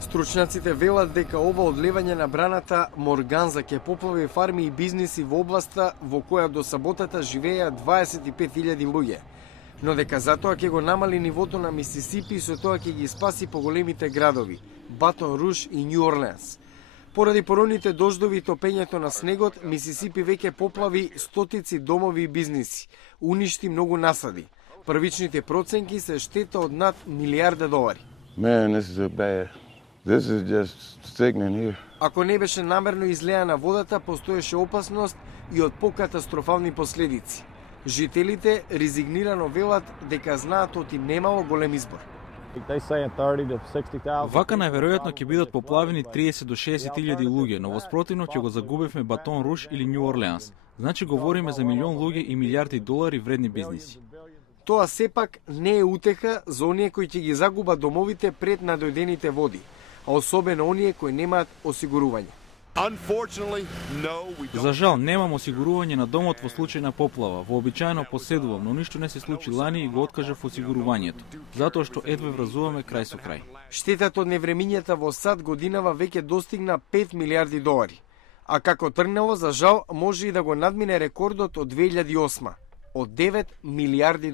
Стручњаците велат дека ова одлевање на браната Морганза ќе поплави фарми и бизниси во областа во која до саботата живееа 25.000 луѓе, но дека затоа ќе го намали нивото на Мисисипи и со тоа ќе ги спаси поголемите градови Батон Руж и Њу Орлеанс. Поради пороните дождови и топењето на снегот, Мисисипи веќе поплави стотици домови и бизниси, уништи многу насади. Првичните проценки се штета од над $1 милиарди. This is just sickening here. Ако не беше намерно излеана водата, постоеше опасност и од покатастрофални последици. Жителите резигнирано велат дека знаат оти немало голем избор. Вака најверојатно ќе бидат поплавени 30 до 60.000 луѓе, но во спротивно ќе го загубевме Батон Руж или Њу Орлеанс. Значи говориме за милион луѓе и милиарди долари вредни бизниси. Тоа сепак не е утеха за оние кои ќе ги загубат домовите пред надојдените води, а особено оние кои немаат осигурување. За жал, немам осигурување на домот во случај на поплава. Вообичаено поседувам, но ништо не се случи лани и го откажав осигурувањето, затоа што едва вразуваме крај со крај. Штетата од невремињата во САД годинава веќе достигна $5 милиарди. А како тргнало, за жал, може и да го надмине рекордот од 2008 од $9 милиарди.